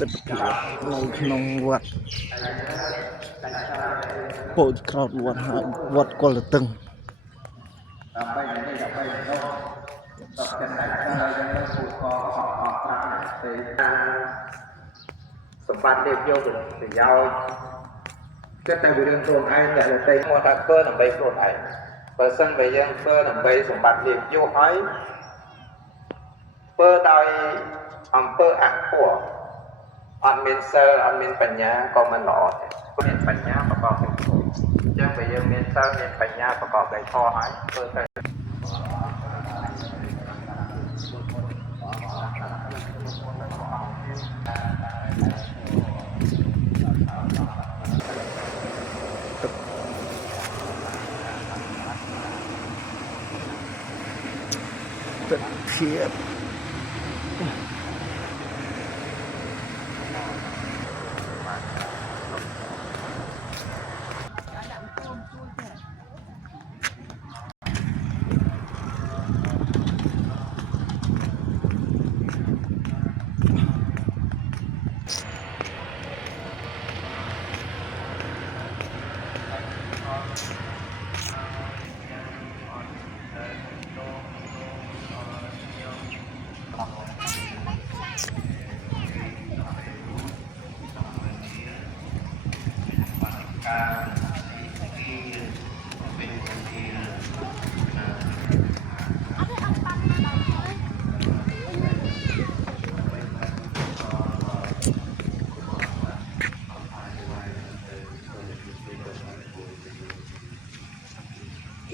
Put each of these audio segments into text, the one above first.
ទិដ្ឋភាពនៅក្នុងវត្តពោចក្រោតវត្តហើយវត្តកុលតឹងសម្បត្តិលេបយកប្រយោជន៍គិតតែពីរឿងខ្លួនឯងតែតែមកថាធ្វើដើម្បីខ្លួនឯងបើសិនបើយើងធ្វើដើម្បីសម្បត្តិលេបយកហើយធ្វើដោយអំពើអធម៌អត់មានសិលអត់មានបញ្ញាក៏មិនល្អទេមានបញ្ញាប្រកបដោយធម៌អញ្ចឹងបើយើងមានសិលមានបញ្ញាប្រកបដោយធម៌ហើយធ្វើទៅទិដ្ឋភាព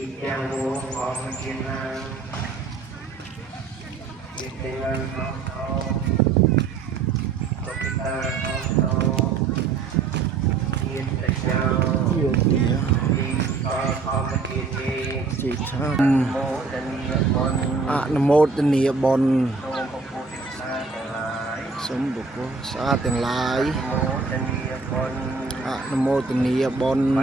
yang mau mengenal dengan kita chị tham ạ nam mô tịnh niệm bồn sống bục cô xa tiền lại ạ nam mô tịnh niệm bồn